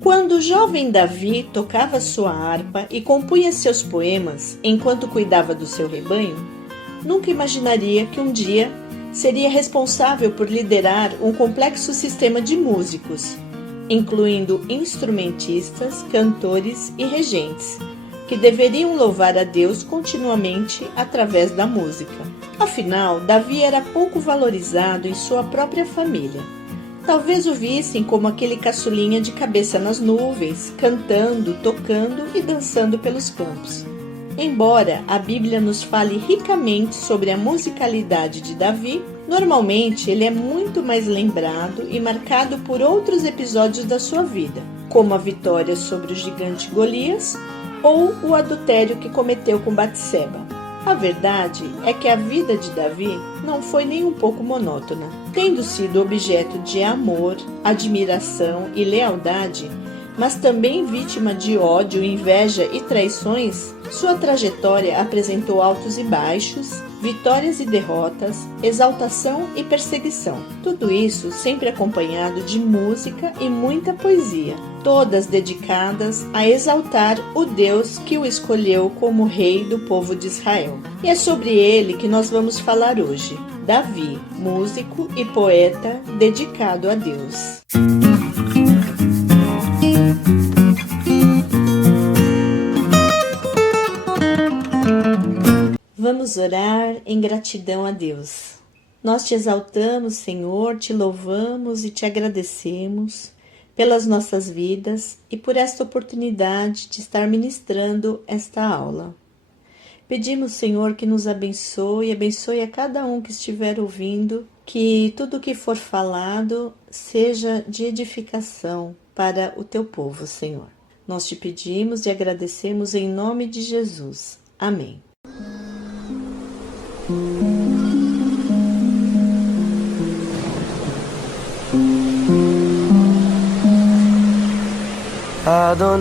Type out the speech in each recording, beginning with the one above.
Quando o jovem Davi tocava sua harpa e compunha seus poemas enquanto cuidava do seu rebanho, nunca imaginaria que um dia seria responsável por liderar um complexo sistema de músicos, incluindo instrumentistas, cantores e regentes, que deveriam louvar a Deus continuamente através da música. Afinal, Davi era pouco valorizado em sua própria família. Talvez o vissem como aquele caçulinha de cabeça nas nuvens, cantando, tocando e dançando pelos campos. Embora a Bíblia nos fale ricamente sobre a musicalidade de Davi, normalmente ele é muito mais lembrado e marcado por outros episódios da sua vida, como a vitória sobre o gigante Golias ou o adultério que cometeu com Batseba. A verdade é que a vida de Davi não foi nem um pouco monótona. Tendo sido objeto de amor, admiração e lealdade, mas também vítima de ódio, inveja e traições, sua trajetória apresentou altos e baixos, vitórias e derrotas, exaltação e perseguição. Tudo isso sempre acompanhado de música e muita poesia, todas dedicadas a exaltar o Deus que o escolheu como rei do povo de Israel. E é sobre ele que nós vamos falar hoje. Davi, músico e poeta dedicado a Deus. Vamos orar em gratidão a Deus. Nós te exaltamos, Senhor, te louvamos e te agradecemos pelas nossas vidas e por esta oportunidade de estar ministrando esta aula. Pedimos, Senhor, que nos abençoe a cada um que estiver ouvindo, que tudo o que for falado seja de edificação para o teu povo, Senhor. Nós te pedimos e agradecemos em nome de Jesus. Amém. Adonai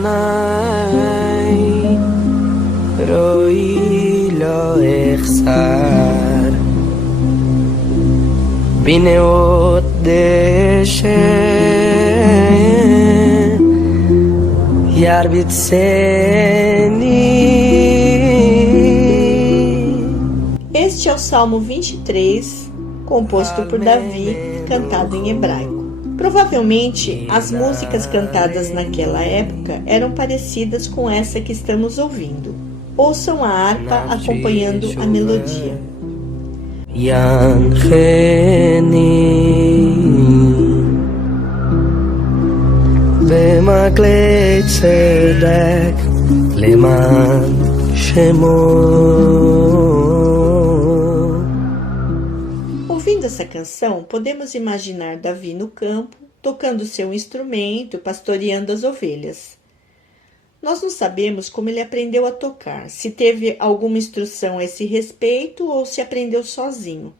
Roi lo echsar Bineot deshe Yarbitseni. Este é o Salmo 23, composto por Davi, cantado em hebraico. Provavelmente, as músicas cantadas naquela época eram parecidas com essa que estamos ouvindo. Ouçam a harpa acompanhando a melodia. Yancheni B'maklei tzedek leman shemo. Ouvindo essa canção, podemos imaginar Davi no campo, tocando seu instrumento, pastoreando as ovelhas. Nós não sabemos como ele aprendeu a tocar, se teve alguma instrução a esse respeito ou se aprendeu sozinho.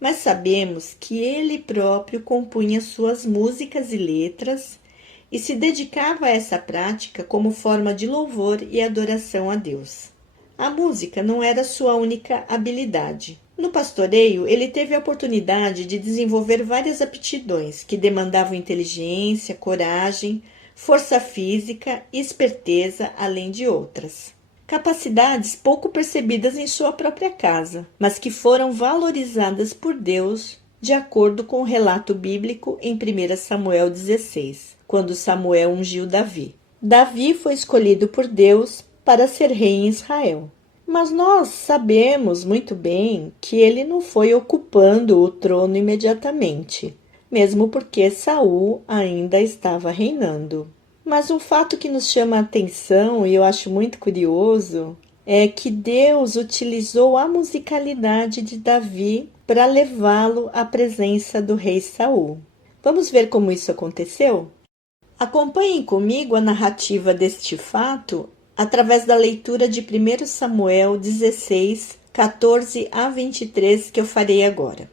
Mas sabemos que ele próprio compunha suas músicas e letras e se dedicava a essa prática como forma de louvor e adoração a Deus. A música não era sua única habilidade. No pastoreio, ele teve a oportunidade de desenvolver várias aptidões que demandavam inteligência, coragem, força física e esperteza, além de outras. Capacidades pouco percebidas em sua própria casa, mas que foram valorizadas por Deus de acordo com o relato bíblico em 1 Samuel 16, quando Samuel ungiu Davi. Davi foi escolhido por Deus para ser rei em Israel. Mas nós sabemos muito bem que ele não foi ocupando o trono imediatamente, mesmo porque Saul ainda estava reinando. Mas um fato que nos chama a atenção e eu acho muito curioso é que Deus utilizou a musicalidade de Davi para levá-lo à presença do rei Saul. Vamos ver como isso aconteceu? Acompanhem comigo a narrativa deste fato através da leitura de 1 Samuel 16, 14 a 23 que eu farei agora.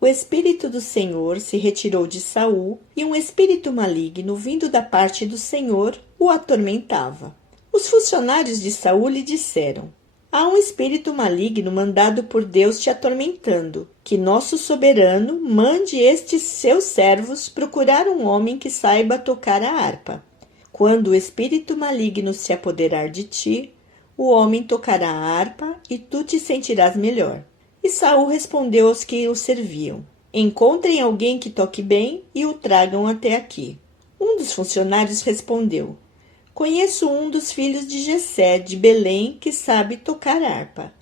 O Espírito do Senhor se retirou de Saul e um espírito maligno vindo da parte do Senhor o atormentava. Os funcionários de Saul lhe disseram: Há um espírito maligno mandado por Deus te atormentando. Que nosso soberano mande estes seus servos procurar um homem que saiba tocar a harpa. Quando o espírito maligno se apoderar de ti, o homem tocará a harpa e tu te sentirás melhor. E Saul respondeu aos que o serviam: encontrem alguém que toque bem e o tragam até aqui. Um dos funcionários respondeu: conheço um dos filhos de Jessé, de Belém, que sabe tocar harpa.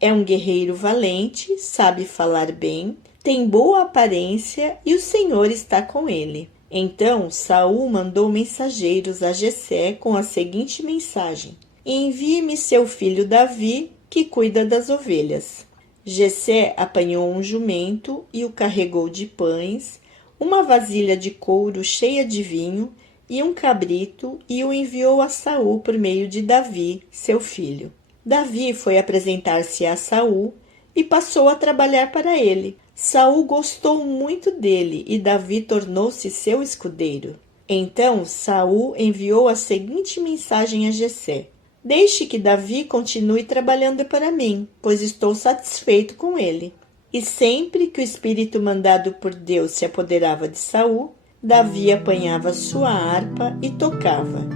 É um guerreiro valente, sabe falar bem, tem boa aparência e o Senhor está com ele. Então Saul mandou mensageiros a Jessé com a seguinte mensagem: envie-me seu filho Davi, que cuida das ovelhas. Jessé apanhou um jumento e o carregou de pães, uma vasilha de couro cheia de vinho e um cabrito, e o enviou a Saul por meio de Davi, seu filho. Davi foi apresentar-se a Saul e passou a trabalhar para ele. Saul gostou muito dele e Davi tornou-se seu escudeiro. Então Saul enviou a seguinte mensagem a Jessé: deixe que Davi continue trabalhando para mim, pois estou satisfeito com ele. E sempre que o espírito mandado por Deus se apoderava de Saul, Davi apanhava sua harpa e tocava.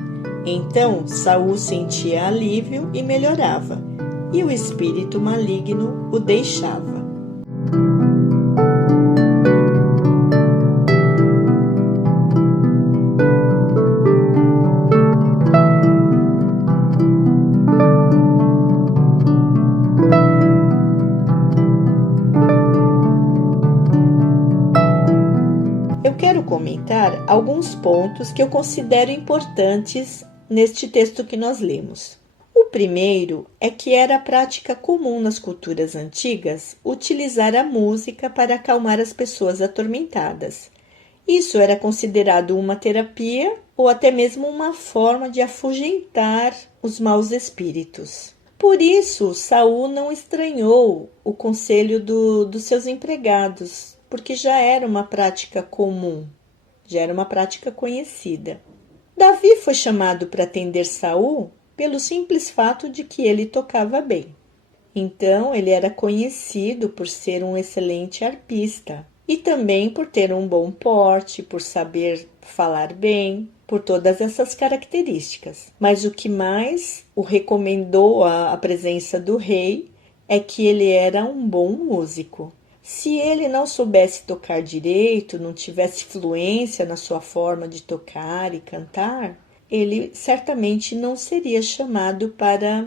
Então Saul sentia alívio e melhorava, e o espírito maligno o deixava. Comentar alguns pontos que eu considero importantes neste texto que nós lemos. O primeiro é que era prática comum nas culturas antigas utilizar a música para acalmar as pessoas atormentadas. Isso era considerado uma terapia ou até mesmo uma forma de afugentar os maus espíritos. Por isso, Saul não estranhou o conselho dos seus empregados, porque já era uma prática comum. Já era uma prática conhecida. Davi foi chamado para atender Saul pelo simples fato de que ele tocava bem. Então, ele era conhecido por ser um excelente arpista e também por ter um bom porte, por saber falar bem, por todas essas características. Mas o que mais o recomendou à presença do rei é que ele era um bom músico. Se ele não soubesse tocar direito, não tivesse fluência na sua forma de tocar e cantar, ele certamente não seria chamado para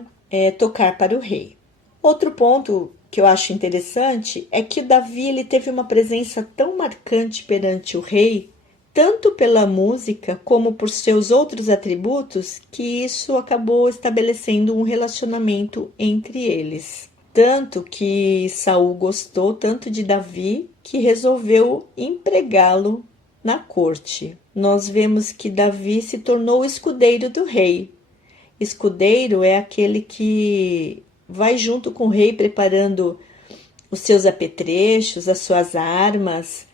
tocar para o rei. Outro ponto que eu acho interessante é que Davi ele teve uma presença tão marcante perante o rei, tanto pela música como por seus outros atributos, que isso acabou estabelecendo um relacionamento entre eles. Tanto que Saul gostou tanto de Davi que resolveu empregá-lo na corte. Nós vemos que Davi se tornou o escudeiro do rei. Escudeiro é aquele que vai junto com o rei preparando os seus apetrechos, as suas armas,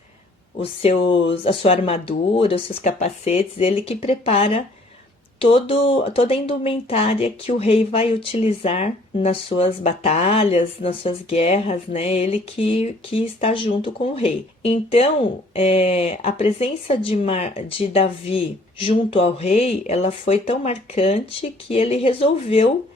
a sua armadura, os seus capacetes. Ele que prepara toda a indumentária que o rei vai utilizar nas suas batalhas, nas suas guerras, né? Ele que está junto com o rei. Então, a presença de Davi junto ao rei, ela foi tão marcante que ele resolveu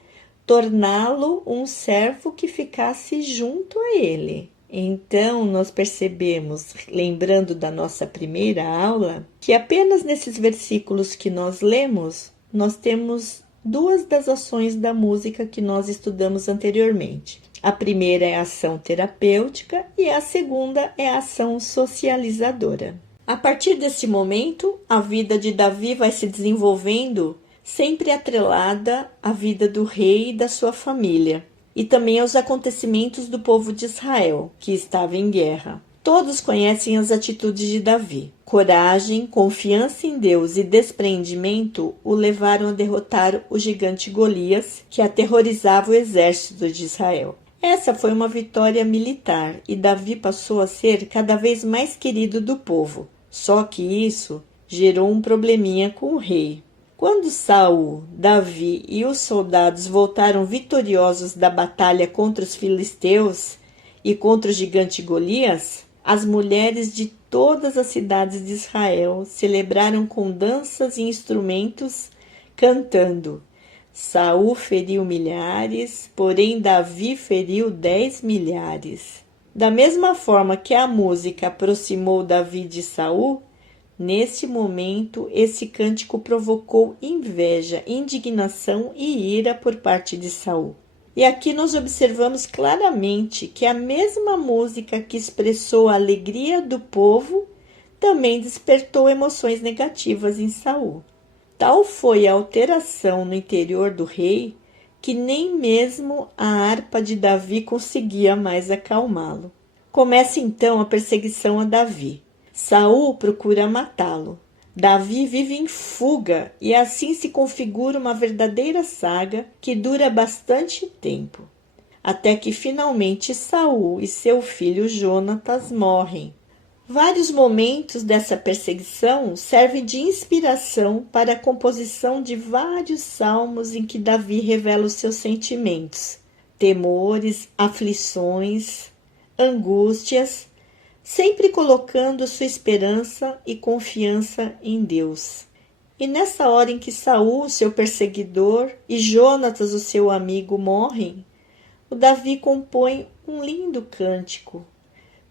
torná-lo um servo que ficasse junto a ele. Então, nós percebemos, lembrando da nossa primeira aula, que apenas nesses versículos que nós lemos, nós temos duas das ações da música que nós estudamos anteriormente. A primeira é a ação terapêutica e a segunda é a ação socializadora. A partir desse momento, a vida de Davi vai se desenvolvendo sempre atrelada à vida do rei e da sua família, e também aos acontecimentos do povo de Israel, que estava em guerra. Todos conhecem as atitudes de Davi. Coragem, confiança em Deus e desprendimento o levaram a derrotar o gigante Golias, que aterrorizava o exército de Israel. Essa foi uma vitória militar e Davi passou a ser cada vez mais querido do povo. Só que isso gerou um probleminha com o rei. Quando Saul, Davi e os soldados voltaram vitoriosos da batalha contra os filisteus e contra o gigante Golias, as mulheres de todas as cidades de Israel celebraram com danças e instrumentos, cantando: Saul feriu milhares, porém Davi feriu 10 milhares. Da mesma forma que a música aproximou Davi de Saul, nesse momento esse cântico provocou inveja, indignação e ira por parte de Saul. E aqui nós observamos claramente que a mesma música que expressou a alegria do povo também despertou emoções negativas em Saul. Tal foi a alteração no interior do rei que nem mesmo a harpa de Davi conseguia mais acalmá-lo. Começa então a perseguição a Davi. Saul procura matá-lo. Davi vive em fuga e assim se configura uma verdadeira saga que dura bastante tempo, até que finalmente Saul e seu filho Jonatas morrem. Vários momentos dessa perseguição servem de inspiração para a composição de vários salmos em que Davi revela os seus sentimentos, temores, aflições, angústias, sempre colocando sua esperança e confiança em Deus. E nessa hora em que Saul, seu perseguidor, e Jonatas, o seu amigo, morrem, o Davi compõe um lindo cântico,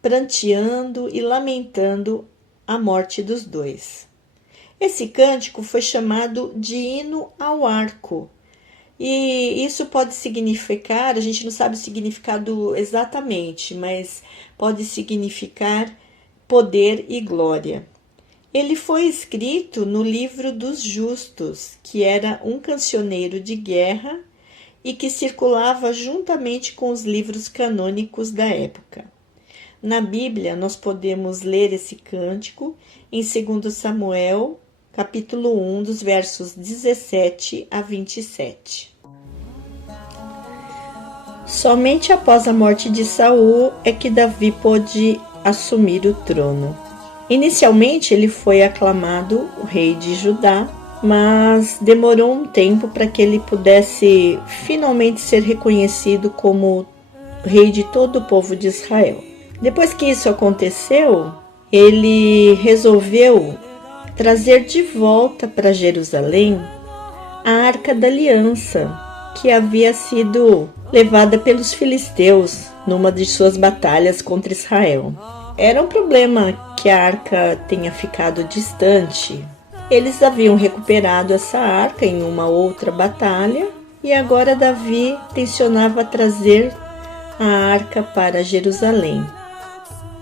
pranteando e lamentando a morte dos dois. Esse cântico foi chamado de hino ao arco, e isso pode significar, a gente não sabe o significado exatamente, mas pode significar poder e glória. Ele foi escrito no livro dos Justos, que era um cancioneiro de guerra e que circulava juntamente com os livros canônicos da época. Na Bíblia, nós podemos ler esse cântico em 2 Samuel, capítulo 1, dos versos 17 a 27. Somente após a morte de Saul é que Davi pôde assumir o trono. Inicialmente, ele foi aclamado o rei de Judá, mas demorou um tempo para que ele pudesse finalmente ser reconhecido como rei de todo o povo de Israel. Depois que isso aconteceu, ele resolveu trazer de volta para Jerusalém a Arca da Aliança, que havia sido levada pelos filisteus numa de suas batalhas contra Israel. Era um problema que a arca tenha ficado distante. Eles haviam recuperado essa arca em uma outra batalha e agora Davi tensionava trazer a arca para Jerusalém.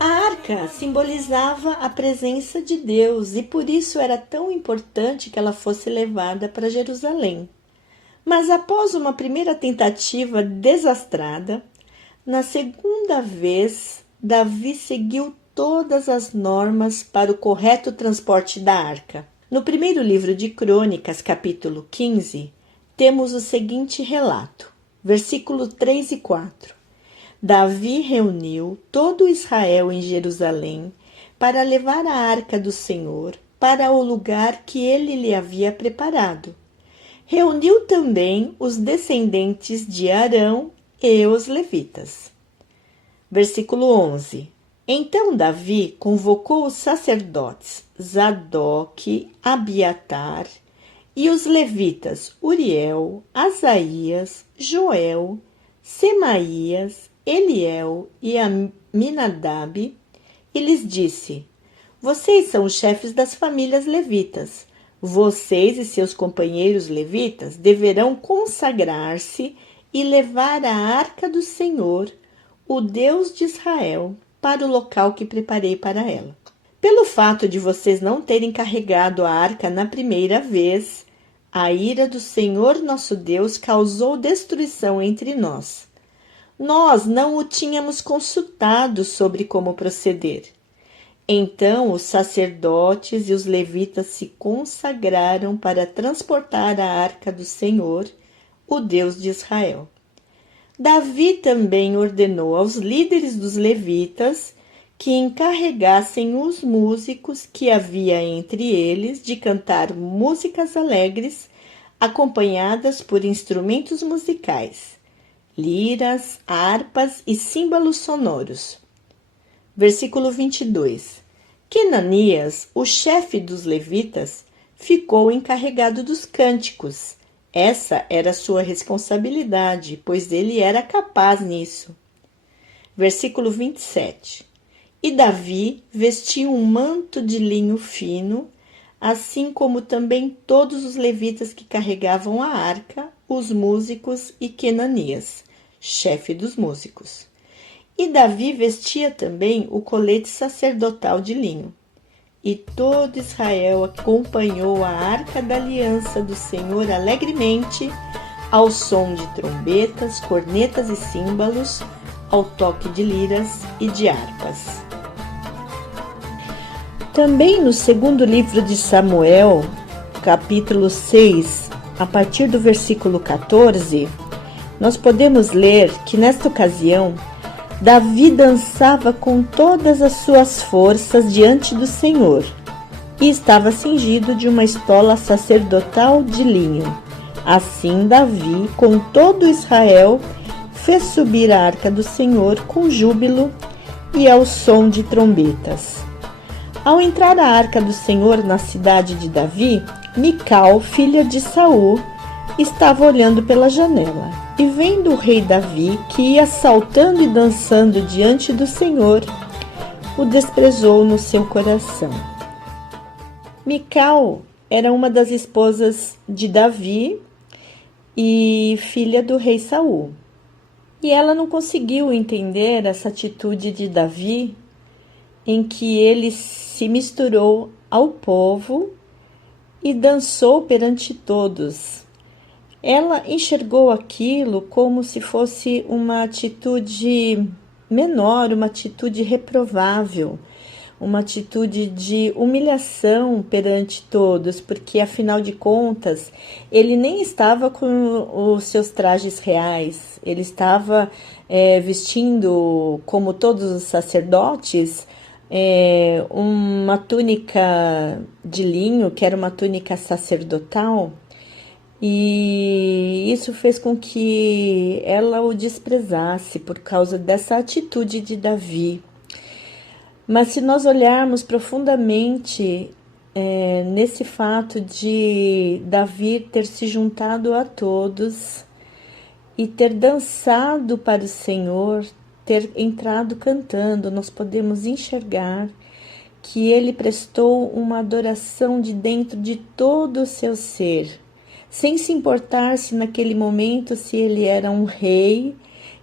A arca simbolizava a presença de Deus e por isso era tão importante que ela fosse levada para Jerusalém. Mas após uma primeira tentativa desastrada, na segunda vez, Davi seguiu todas as normas para o correto transporte da arca. No primeiro livro de Crônicas, capítulo 15, temos o seguinte relato, versículos 3 e 4. Davi reuniu todo Israel em Jerusalém para levar a arca do Senhor para o lugar que ele lhe havia preparado. Reuniu também os descendentes de Arão e os levitas. Versículo 11. Então Davi convocou os sacerdotes Zadoque, Abiatar e os levitas Uriel, Asaías, Joel, Semaías, Eliel e Aminadab e lhes disse: Vocês são os chefes das famílias levitas. Vocês e seus companheiros levitas deverão consagrar-se e levar a arca do Senhor, o Deus de Israel, para o local que preparei para ela. Pelo fato de vocês não terem carregado a arca na primeira vez, a ira do Senhor nosso Deus causou destruição entre nós. Nós não o tínhamos consultado sobre como proceder. Então os sacerdotes e os levitas se consagraram para transportar a arca do Senhor, o Deus de Israel. Davi também ordenou aos líderes dos levitas que encarregassem os músicos que havia entre eles de cantar músicas alegres, acompanhadas por instrumentos musicais, liras, harpas e símbolos sonoros. Versículo 22. Quenanias, o chefe dos levitas, ficou encarregado dos cânticos. Essa era sua responsabilidade, pois ele era capaz nisso. Versículo 27. E Davi vestia um manto de linho fino, assim como também todos os levitas que carregavam a arca, os músicos e Quenanias, chefe dos músicos. E Davi vestia também o colete sacerdotal de linho. E todo Israel acompanhou a arca da aliança do Senhor alegremente, ao som de trombetas, cornetas e símbolos, ao toque de liras e de harpas. Também no segundo livro de Samuel, capítulo 6, a partir do versículo 14, nós podemos ler que nesta ocasião Davi dançava com todas as suas forças diante do Senhor e estava cingido de uma estola sacerdotal de linho. Assim Davi, com todo Israel, fez subir a arca do Senhor com júbilo e ao som de trombetas. Ao entrar a arca do Senhor na cidade de Davi, Mical, filha de Saul, estava olhando pela janela. E vendo o rei Davi, que ia saltando e dançando diante do Senhor, o desprezou no seu coração. Mical era uma das esposas de Davi e filha do rei Saul. E ela não conseguiu entender essa atitude de Davi, em que ele se misturou ao povo e dançou perante todos. Ela enxergou aquilo como se fosse uma atitude menor, uma atitude reprovável, uma atitude de humilhação perante todos, porque afinal de contas ele nem estava com os seus trajes reais, ele estava vestindo, como todos os sacerdotes, uma túnica de linho, que era uma túnica sacerdotal, e isso fez com que ela o desprezasse por causa dessa atitude de Davi. Mas se nós olharmos profundamente nesse fato de Davi ter se juntado a todos e ter dançado para o Senhor, ter entrado cantando, nós podemos enxergar que ele prestou uma adoração de dentro de todo o seu ser, sem se importar se naquele momento se ele era um rei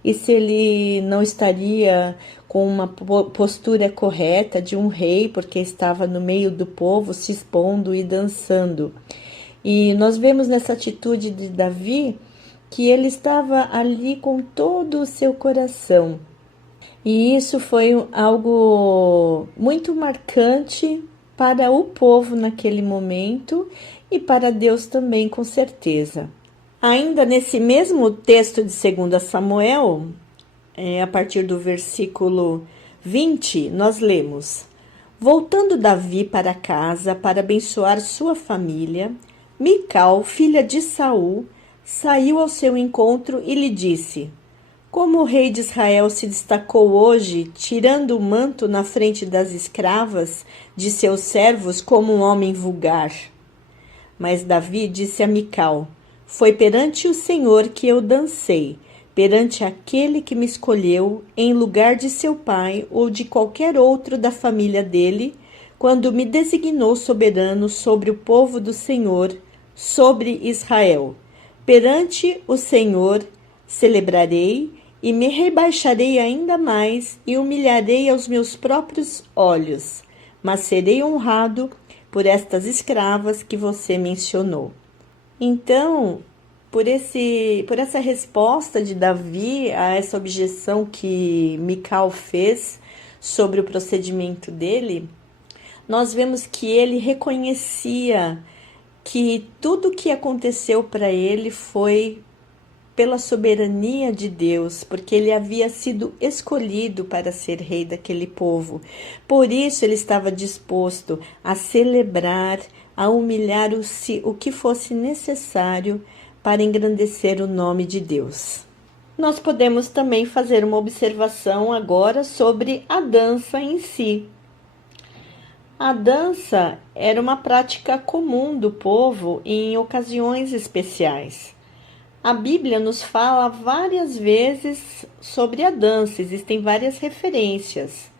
e se ele não estaria com uma postura correta de um rei, porque estava no meio do povo se expondo e dançando. E nós vemos nessa atitude de Davi que ele estava ali com todo o seu coração. E isso foi algo muito marcante para o povo naquele momento e para Deus também, com certeza. Ainda nesse mesmo texto de 2 Samuel, a partir do versículo 20, nós lemos: Voltando Davi para casa para abençoar sua família, Mical, filha de Saul, saiu ao seu encontro e lhe disse: Como o rei de Israel se destacou hoje, tirando o manto na frente das escravas de seus servos como um homem vulgar. Mas Davi disse a Mical: Foi perante o Senhor que eu dancei, perante aquele que me escolheu em lugar de seu pai ou de qualquer outro da família dele, quando me designou soberano sobre o povo do Senhor, sobre Israel. Perante o Senhor celebrarei e me rebaixarei ainda mais e humilharei aos meus próprios olhos, mas serei honrado por estas escravas que você mencionou. Então, por essa resposta de Davi a essa objeção que Mical fez sobre o procedimento dele, nós vemos que ele reconhecia que tudo o que aconteceu para ele foi pela soberania de Deus, porque ele havia sido escolhido para ser rei daquele povo. Por isso ele estava disposto a celebrar, a humilhar o que fosse necessário para engrandecer o nome de Deus. Nós podemos também fazer uma observação agora sobre a dança em si. A dança era uma prática comum do povo em ocasiões especiais. A Bíblia nos fala várias vezes sobre a dança, existem várias referências.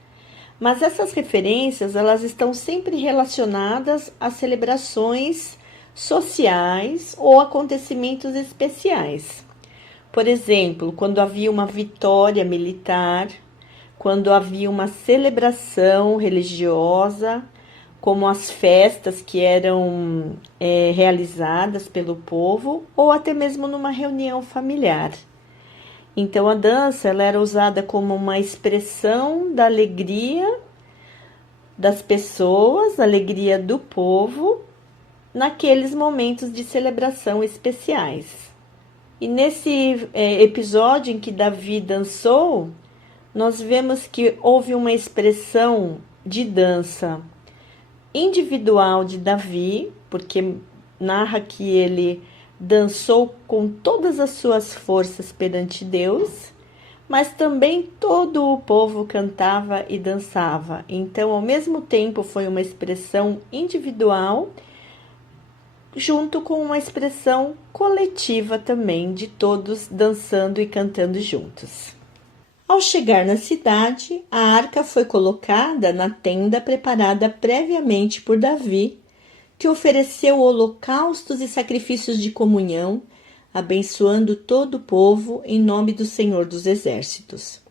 Mas essas referências, elas estão sempre relacionadas a celebrações sociais ou acontecimentos especiais. Por exemplo, quando havia uma vitória militar, quando havia uma celebração religiosa, como as festas que eram realizadas pelo povo, ou até mesmo numa reunião familiar. Então, a dança ela era usada como uma expressão da alegria das pessoas, alegria do povo, naqueles momentos de celebração especiais. E nesse episódio em que Davi dançou, nós vemos que houve uma expressão de dança individual de Davi, porque narra que ele dançou com todas as suas forças perante Deus, mas também todo o povo cantava e dançava. Então, ao mesmo tempo, foi uma expressão individual, junto com uma expressão coletiva também, de todos dançando e cantando juntos. Ao chegar na cidade, a arca foi colocada na tenda preparada previamente por Davi, que ofereceu holocaustos e sacrifícios de comunhão, abençoando todo o povo em nome do Senhor dos Exércitos.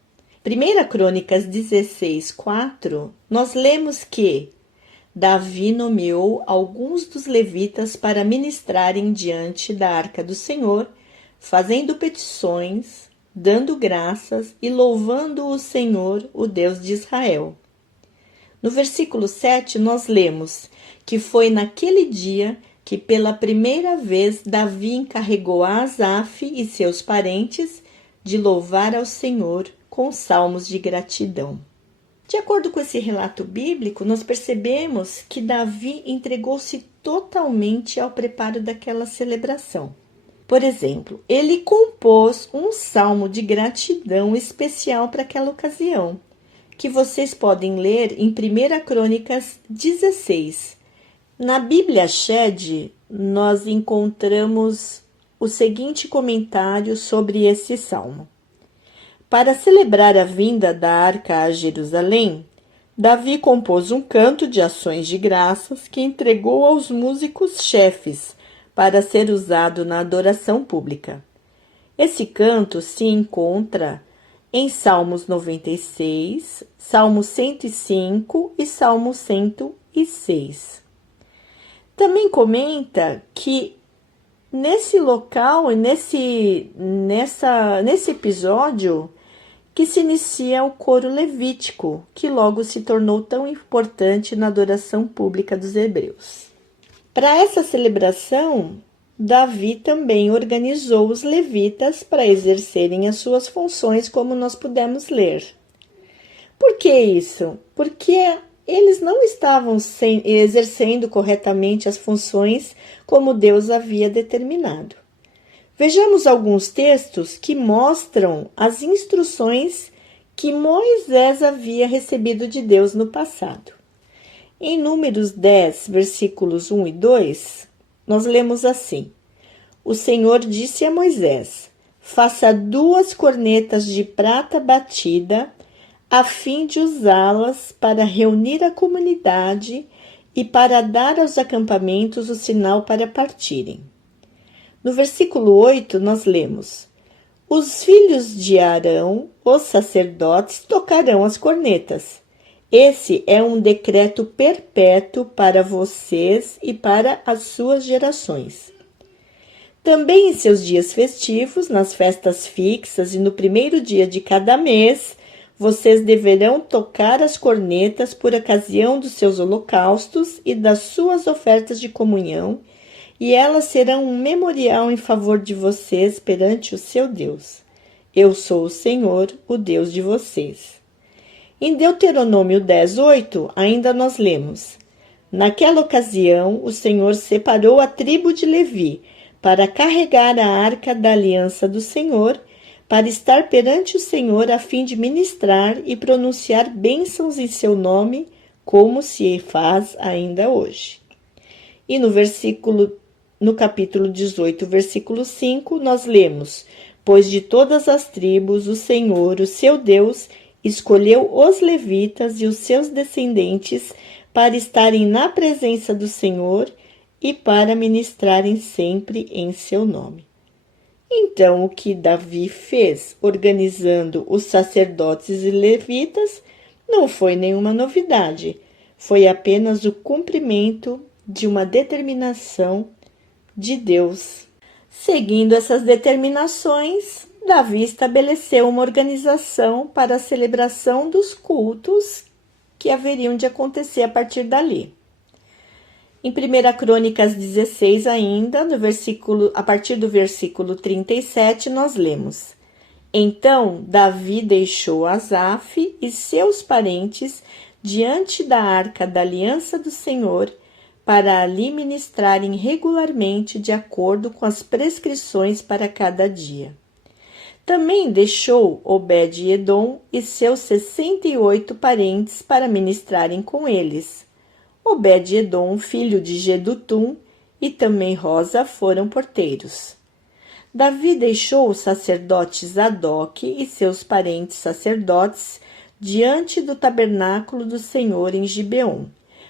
1 Crônicas 16:4, nós lemos que Davi nomeou alguns dos levitas para ministrarem diante da arca do Senhor, fazendo petições, dando graças e louvando o Senhor, o Deus de Israel. No versículo 7, nós lemos que foi naquele dia que pela primeira vez Davi encarregou a Asaf e seus parentes de louvar ao Senhor com salmos de gratidão. De acordo com esse relato bíblico, nós percebemos que Davi entregou-se totalmente ao preparo daquela celebração. Por exemplo, ele compôs um salmo de gratidão especial para aquela ocasião, que vocês podem ler em 1 Crônicas 16. Na Bíblia Shed, nós encontramos o seguinte comentário sobre esse salmo. Para celebrar a vinda da arca a Jerusalém, Davi compôs um canto de ações de graças que entregou aos músicos-chefes para ser usado na adoração pública. Esse canto se encontra em Salmos 96, Salmo 105 e Salmo 106. Também comenta que nesse local e nesse episódio que se inicia o coro levítico, que logo se tornou tão importante na adoração pública dos hebreus. Para essa celebração, Davi também organizou os levitas para exercerem as suas funções, como nós pudemos ler. Por que isso? Porque eles não estavam exercendo corretamente as funções como Deus havia determinado. Vejamos alguns textos que mostram as instruções que Moisés havia recebido de Deus no passado. Em Números 10, versículos 1 e 2, nós lemos assim: O Senhor disse a Moisés: Faça 2 cornetas de prata batida, a fim de usá-las para reunir a comunidade e para dar aos acampamentos o sinal para partirem. No versículo 8, nós lemos: Os filhos de Arão, os sacerdotes, tocarão as cornetas. Esse é um decreto perpétuo para vocês e para as suas gerações. Também em seus dias festivos, nas festas fixas e no primeiro dia de cada mês, vocês deverão tocar as cornetas por ocasião dos seus holocaustos e das suas ofertas de comunhão e elas serão um memorial em favor de vocês perante o seu Deus. Eu sou o Senhor, o Deus de vocês. Em Deuteronômio 10:8, ainda nós lemos: Naquela ocasião, o Senhor separou a tribo de Levi para carregar a arca da aliança do Senhor, para estar perante o Senhor a fim de ministrar e pronunciar bênçãos em seu nome, como se faz ainda hoje. E no capítulo 18, versículo 5, nós lemos: Pois de todas as tribos o Senhor, o seu Deus, escolheu os levitas e os seus descendentes para estarem na presença do Senhor e para ministrarem sempre em seu nome. Então, o que Davi fez, organizando os sacerdotes e levitas, não foi nenhuma novidade, foi apenas o cumprimento de uma determinação de Deus. Seguindo essas determinações, Davi estabeleceu uma organização para a celebração dos cultos que haveriam de acontecer a partir dali. Em 1 Crônicas 16 ainda, a partir do versículo 37, nós lemos: Então Davi deixou Asaf e seus parentes diante da arca da aliança do Senhor, para ali ministrarem regularmente de acordo com as prescrições para cada dia. Também deixou Obed-Edom e seus 68 parentes para ministrarem com eles. Obed-Edom, filho de Jedutum, e também Rosa foram porteiros. Davi deixou o sacerdote Zadok e seus parentes sacerdotes diante do tabernáculo do Senhor em Gibeon,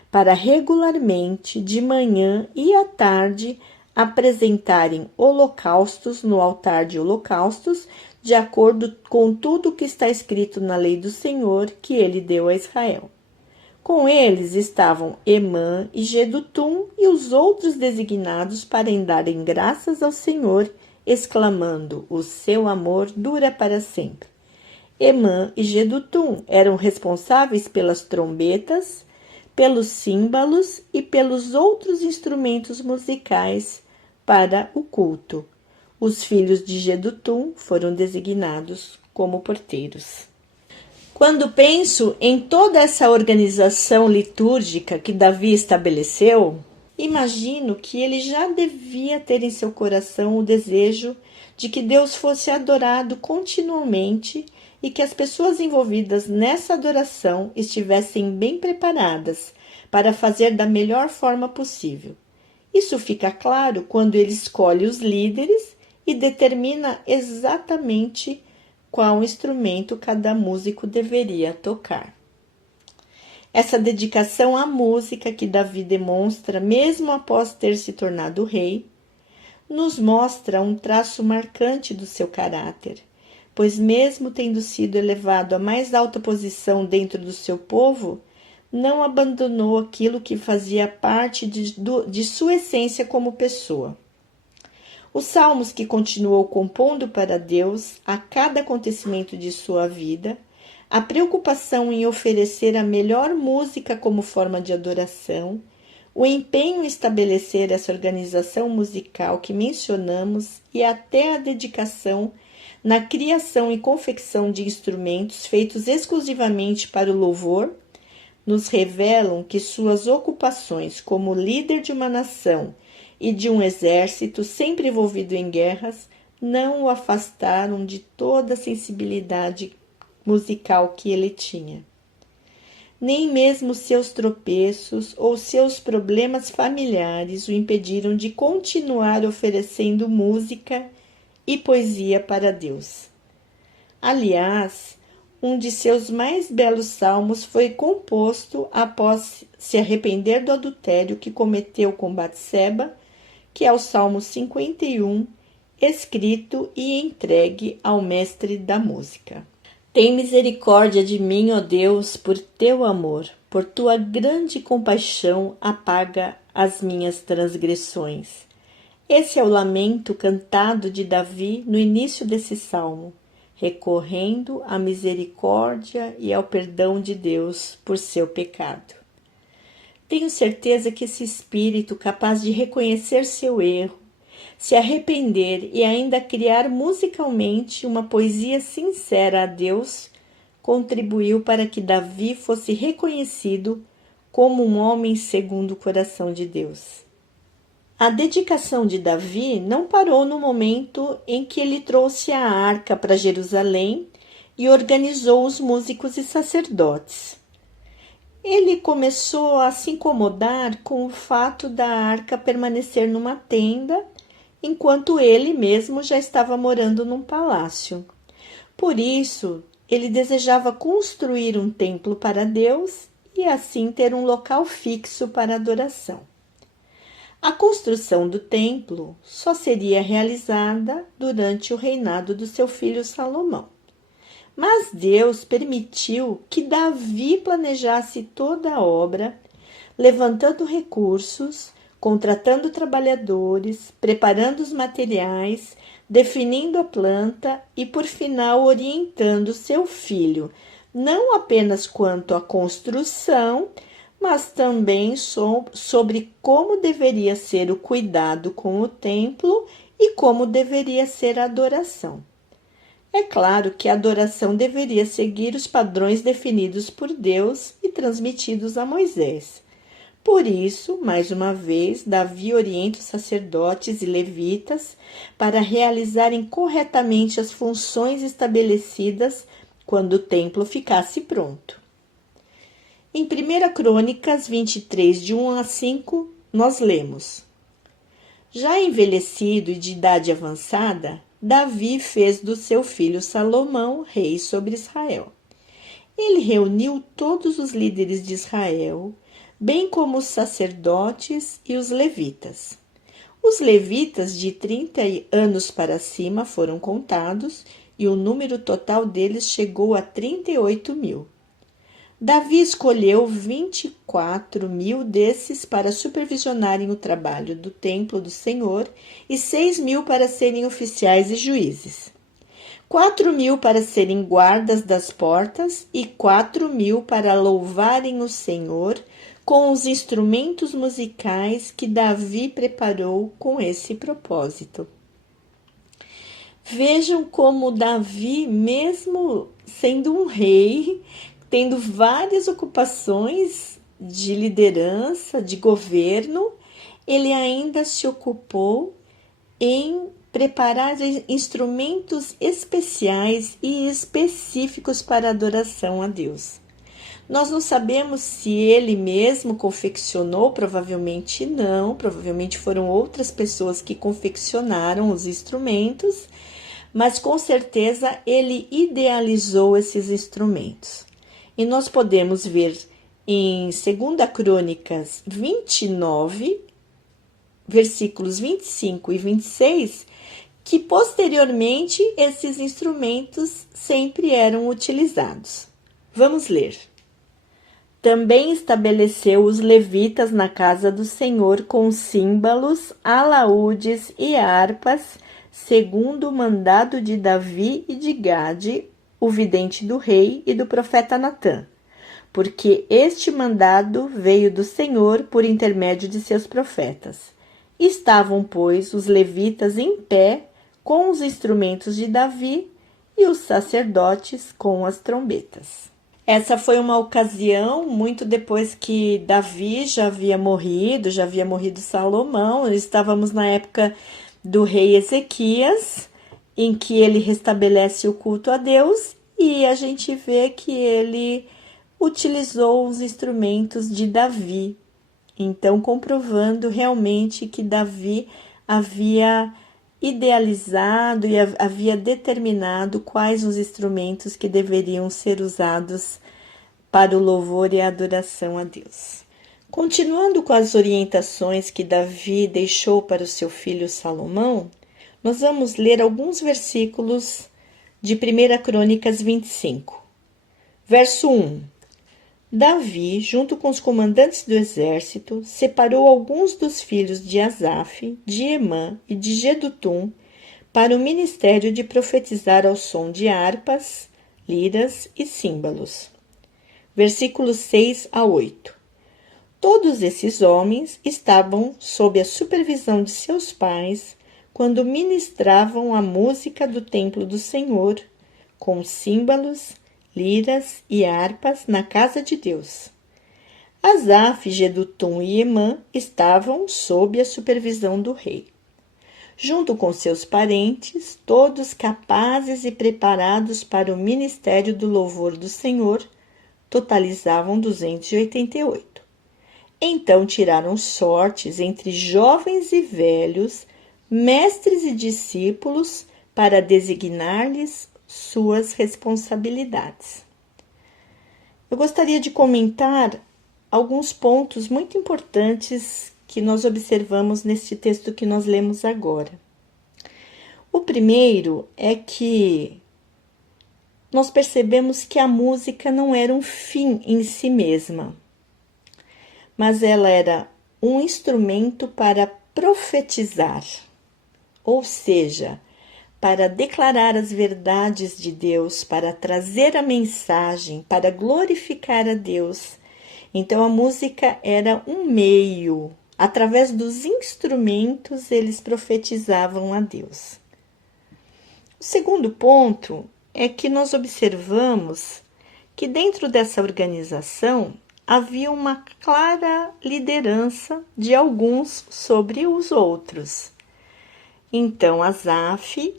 para regularmente, de manhã e à tarde, apresentarem holocaustos no altar de holocaustos, de acordo com tudo o que está escrito na lei do Senhor que ele deu a Israel. Com eles estavam Emã e Jedutum e os outros designados para darem graças ao Senhor, exclamando: O seu amor dura para sempre. Emã e Jedutum eram responsáveis pelas trombetas, pelos símbolos e pelos outros instrumentos musicais para o culto. Os filhos de Jedutum foram designados como porteiros. Quando penso em toda essa organização litúrgica que Davi estabeleceu, imagino que ele já devia ter em seu coração o desejo de que Deus fosse adorado continuamente e que as pessoas envolvidas nessa adoração estivessem bem preparadas para fazer da melhor forma possível. Isso fica claro quando ele escolhe os líderes e determina exatamente qual instrumento cada músico deveria tocar. Essa dedicação à música que Davi demonstra, mesmo após ter se tornado rei, nos mostra um traço marcante do seu caráter, pois mesmo tendo sido elevado à mais alta posição dentro do seu povo, não abandonou aquilo que fazia parte de sua essência como pessoa. Os salmos que continuou compondo para Deus a cada acontecimento de sua vida, a preocupação em oferecer a melhor música como forma de adoração, o empenho em estabelecer essa organização musical que mencionamos e até a dedicação na criação e confecção de instrumentos feitos exclusivamente para o louvor, nos revelam que suas ocupações como líder de uma nação e de um exército sempre envolvido em guerras não o afastaram de toda a sensibilidade musical que ele tinha. Nem mesmo seus tropeços ou seus problemas familiares o impediram de continuar oferecendo música e poesia para Deus. Aliás, um de seus mais belos salmos foi composto após se arrepender do adultério que cometeu com Batseba, que é o Salmo 51, escrito e entregue ao mestre da música. Tem misericórdia de mim, ó Deus, por teu amor, por tua grande compaixão apaga as minhas transgressões. Esse é o lamento cantado de Davi no início desse salmo, recorrendo à misericórdia e ao perdão de Deus por seu pecado. Tenho certeza que esse espírito capaz de reconhecer seu erro, se arrepender e ainda criar musicalmente uma poesia sincera a Deus, contribuiu para que Davi fosse reconhecido como um homem segundo o coração de Deus. A dedicação de Davi não parou no momento em que ele trouxe a arca para Jerusalém e organizou os músicos e sacerdotes. Ele começou a se incomodar com o fato da arca permanecer numa tenda, enquanto ele mesmo já estava morando num palácio. Por isso, ele desejava construir um templo para Deus e assim ter um local fixo para adoração. A construção do templo só seria realizada durante o reinado do seu filho Salomão. Mas Deus permitiu que Davi planejasse toda a obra, levantando recursos, contratando trabalhadores, preparando os materiais, definindo a planta e, por final, orientando seu filho, não apenas quanto à construção, mas também sobre como deveria ser o cuidado com o templo e como deveria ser a adoração. É claro que a adoração deveria seguir os padrões definidos por Deus e transmitidos a Moisés. Por isso, mais uma vez, Davi orienta os sacerdotes e levitas para realizarem corretamente as funções estabelecidas quando o templo ficasse pronto. Em 1 Crônicas 23, de 1 a 5, nós lemos: Já envelhecido e de idade avançada, Davi fez do seu filho Salomão rei sobre Israel. Ele reuniu todos os líderes de Israel, bem como os sacerdotes e os levitas. Os levitas de 30 anos para cima foram contados e o número total deles chegou a 38.000. Davi escolheu 24.000 desses para supervisionarem o trabalho do templo do Senhor e 6.000 para serem oficiais e juízes. 4.000 para serem guardas das portas e 4.000 para louvarem o Senhor com os instrumentos musicais que Davi preparou com esse propósito. Vejam como Davi, mesmo sendo um rei, tendo várias ocupações de liderança, de governo, ele ainda se ocupou em preparar instrumentos especiais e específicos para adoração a Deus. Nós não sabemos se ele mesmo confeccionou, provavelmente não, provavelmente foram outras pessoas que confeccionaram os instrumentos, mas com certeza ele idealizou esses instrumentos. E nós podemos ver em 2 Crônicas 29, versículos 25 e 26, que posteriormente esses instrumentos sempre eram utilizados. Vamos ler. Também estabeleceu os levitas na casa do Senhor com símbolos, alaúdes e harpas, segundo o mandado de Davi e de Gade, o vidente do rei e do profeta Natã, porque este mandado veio do Senhor por intermédio de seus profetas. Estavam, pois, os levitas em pé com os instrumentos de Davi e os sacerdotes com as trombetas. Essa foi uma ocasião, muito depois que Davi já havia morrido Salomão. Estávamos na época do rei Ezequias, em que ele restabelece o culto a Deus, e a gente vê que ele utilizou os instrumentos de Davi. Então, comprovando realmente que Davi havia idealizado e havia determinado quais os instrumentos que deveriam ser usados para o louvor e a adoração a Deus. Continuando com as orientações que Davi deixou para o seu filho Salomão, nós vamos ler alguns versículos de 1 Crônicas 25. Verso 1. Davi, junto com os comandantes do exército, separou alguns dos filhos de Asaf, de Emã e de Jedutum para o ministério de profetizar ao som de harpas, liras e símbolos. Versículos 6 a 8. Todos esses homens estavam sob a supervisão de seus pais quando ministravam a música do templo do Senhor, com símbolos, liras e harpas na casa de Deus. Asaf, Gedutum e Emã estavam sob a supervisão do rei. Junto com seus parentes, todos capazes e preparados para o ministério do louvor do Senhor, totalizavam 288. Então tiraram sortes entre jovens e velhos, mestres e discípulos, para designar-lhes suas responsabilidades. Eu gostaria de comentar alguns pontos muito importantes que nós observamos neste texto que nós lemos agora. O primeiro é que nós percebemos que a música não era um fim em si mesma, mas ela era um instrumento para profetizar, ou seja, para declarar as verdades de Deus, para trazer a mensagem, para glorificar a Deus. Então a música era um meio, através dos instrumentos eles profetizavam a Deus. O segundo ponto é que nós observamos que dentro dessa organização havia uma clara liderança de alguns sobre os outros. Então Asaf,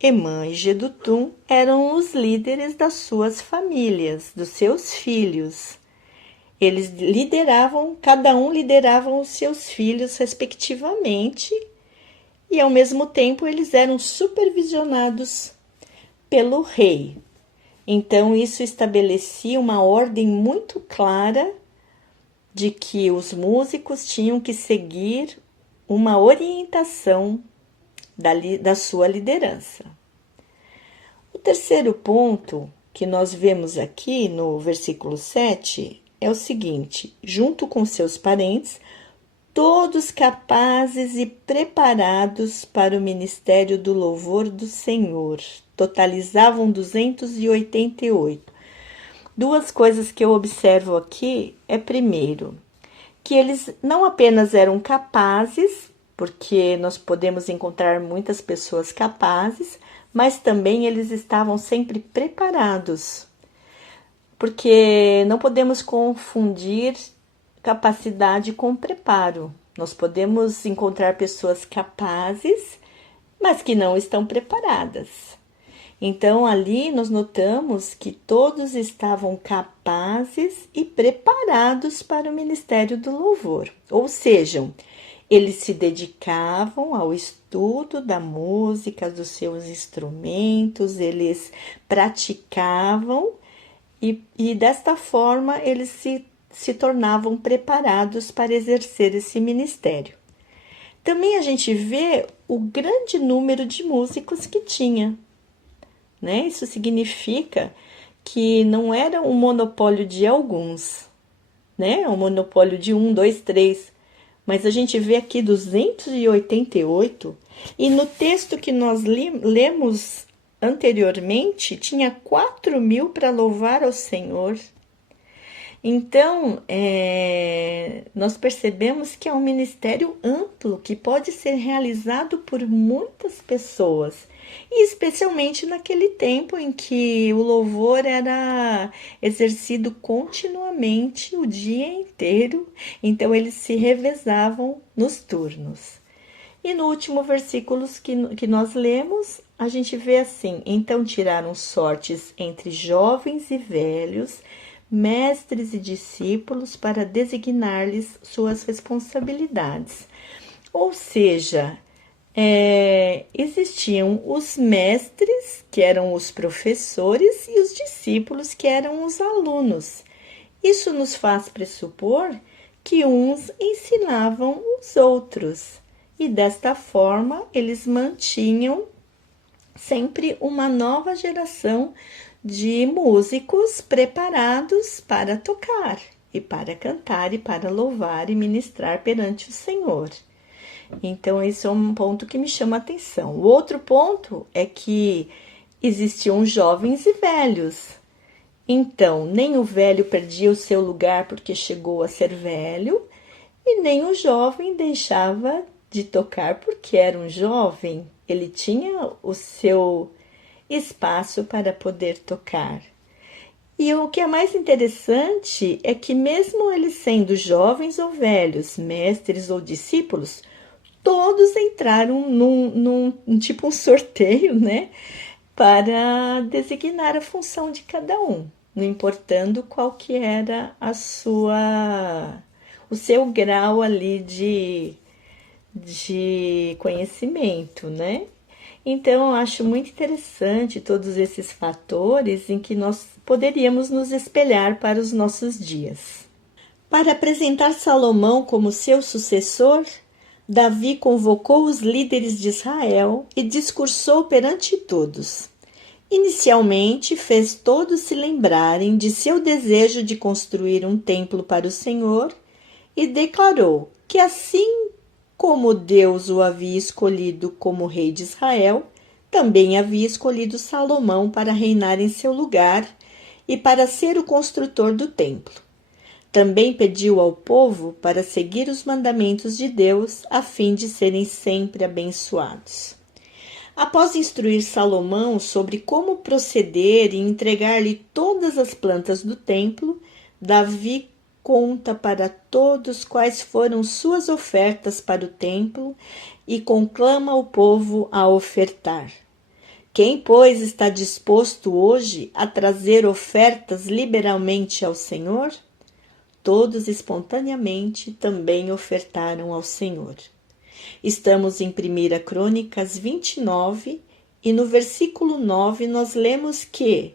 Emã e Gedutum eram os líderes das suas famílias, dos seus filhos. Eles lideravam, cada um liderava os seus filhos respectivamente, e ao mesmo tempo eles eram supervisionados pelo rei. Então isso estabelecia uma ordem muito clara de que os músicos tinham que seguir uma orientação da sua liderança. O terceiro ponto que nós vemos aqui no versículo 7 é o seguinte: junto com seus parentes, todos capazes e preparados para o ministério do louvor do Senhor, totalizavam 288. Duas coisas que eu observo aqui é, primeiro, que eles não apenas eram capazes, porque nós podemos encontrar muitas pessoas capazes, mas também eles estavam sempre preparados, porque não podemos confundir capacidade com preparo. Nós podemos encontrar pessoas capazes, mas que não estão preparadas. Então, ali nós notamos que todos estavam capazes e preparados para o ministério do louvor, ou seja, eles se dedicavam ao estudo da música, dos seus instrumentos, eles praticavam e desta forma eles se tornavam preparados para exercer esse ministério. Também a gente vê o grande número de músicos que tinha, né? Isso significa que não era um monopólio de alguns, né? Um monopólio de 1, 2, 3. Mas a gente vê aqui 288, e no texto que nós lemos anteriormente, tinha 4.000 para louvar ao Senhor. Então, nós percebemos que é um ministério amplo, que pode ser realizado por muitas pessoas, e especialmente naquele tempo em que o louvor era exercido continuamente o dia inteiro, então eles se revezavam nos turnos. E no último versículo que nós lemos, a gente vê assim: então tiraram sortes entre jovens e velhos, mestres e discípulos, para designar-lhes suas responsabilidades. Ou seja, existiam os mestres, que eram os professores, e os discípulos, que eram os alunos. Isso nos faz pressupor que uns ensinavam os outros, e desta forma eles mantinham sempre uma nova geração de músicos preparados para tocar, e para cantar, e para louvar e ministrar perante o Senhor. Então, esse é um ponto que me chama a atenção. O outro ponto é que existiam jovens e velhos. Então, nem o velho perdia o seu lugar porque chegou a ser velho, e nem o jovem deixava de tocar porque era um jovem. Ele tinha o seu espaço para poder tocar. E o que é mais interessante é que, mesmo eles sendo jovens ou velhos, mestres ou discípulos, todos entraram num tipo um sorteio, né? Para designar a função de cada um, não importando qual que era o seu grau ali de conhecimento, né? Então, eu acho muito interessante todos esses fatores em que nós poderíamos nos espelhar para os nossos dias. Para apresentar Salomão como seu sucessor, Davi convocou os líderes de Israel e discursou perante todos. Inicialmente, fez todos se lembrarem de seu desejo de construir um templo para o Senhor e declarou que, assim como Deus o havia escolhido como rei de Israel, também havia escolhido Salomão para reinar em seu lugar e para ser o construtor do templo. Também pediu ao povo para seguir os mandamentos de Deus, a fim de serem sempre abençoados. Após instruir Salomão sobre como proceder e entregar-lhe todas as plantas do templo, Davi conta para todos quais foram suas ofertas para o templo e conclama o povo a ofertar. Quem, pois, está disposto hoje a trazer ofertas liberalmente ao Senhor? Todos espontaneamente também ofertaram ao Senhor. Estamos em 1 Crônicas 29 e no versículo 9 nós lemos que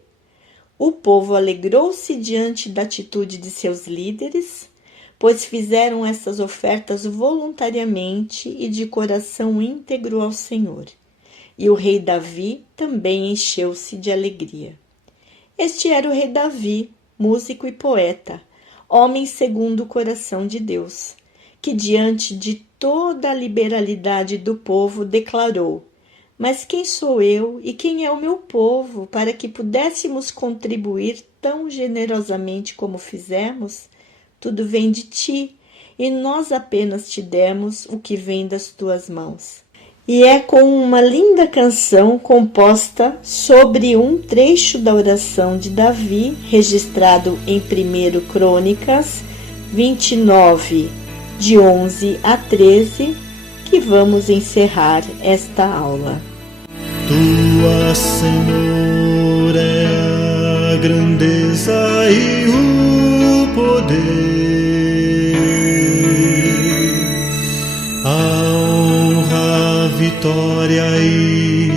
o povo alegrou-se diante da atitude de seus líderes, pois fizeram essas ofertas voluntariamente e de coração íntegro ao Senhor. E o rei Davi também encheu-se de alegria. Este era o rei Davi, músico e poeta, homem segundo o coração de Deus, que diante de toda a liberalidade do povo declarou: mas quem sou eu e quem é o meu povo para que pudéssemos contribuir tão generosamente como fizemos? Tudo vem de ti, e nós apenas te demos o que vem das tuas mãos. E é com uma linda canção composta sobre um trecho da oração de Davi, registrado em 1 Crônicas 29, de 11 a 13, que vamos encerrar esta aula. Tua, Senhor, é a grandeza e o poder, a honra, a vitória e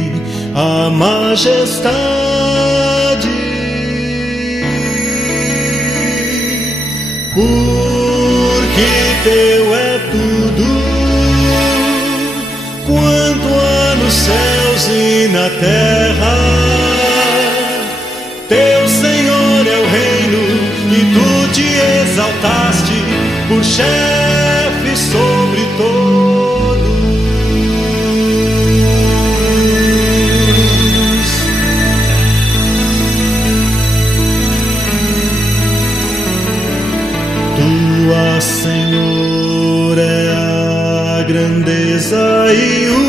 a majestade, porque teu é tudo, quanto há nos céus e na terra. Teu, Senhor, é o reino, e tu te exaltaste por chefe sobre todos. Tua, Senhor, é a grandeza e o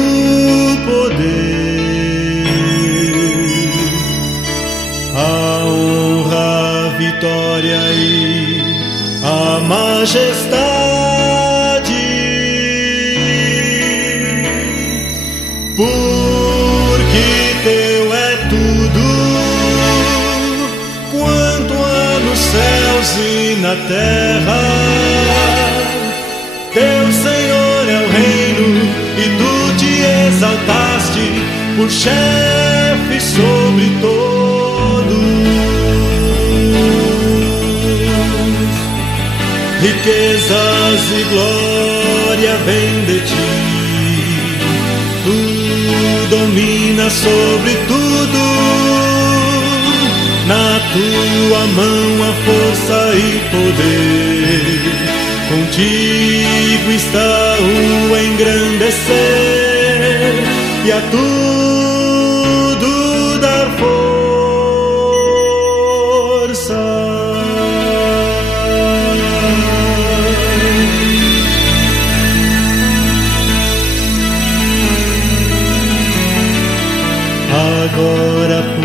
poder, a honra, a vitória e a majestade, porque teu é tudo, quanto há nos céus e na terra. Teu, Senhor, é o reino, e tu te exaltaste por chefe sobre todos. Riquezas e glória vêm de ti, tu dominas sobre tudo, na tua mão a força e poder, contigo está o engrandecer e a tudo dar força. agora